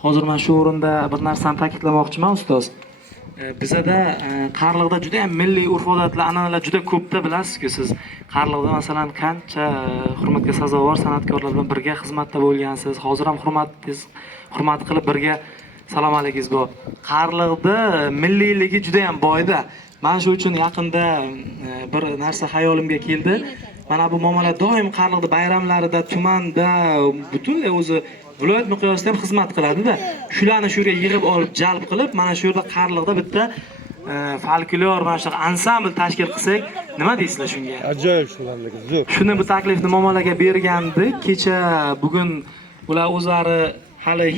Hozir men shu o'rinda bir narsani ta'kidlamoqchiman ustoz. Bizada Qarliqda juda ham milliy urf-odatlar, an'analar juda ko'pda bilasizku siz. Qarliqda masalan qancha hurmatga sazovor san'atkorlar bilan birga xizmatda bo'lgansiz. Hozir ham hurmat qilib birga salom alaykingiz bor. Qarliqda milliyligi juda ham boyda. Men shu uchun yaqinda bir narsa xayolimga keldi. Mana bu muomala doim Qarliqda bayramlarida, tumanda, butunlay o'zi viloyat miqyosida ham xizmat qiladi-da. Shularni shu yerga yig'ib olib, jalb qilib, mana shu yerda Qarliqda bitta folklor mana shunaqa ansambl tashkil qilsak, nima deysizlar shunga? Ajoyib shularga, zo'r. Shuni bu taklifni muomalaga bergandik. Kecha bugun ular o'zlari hali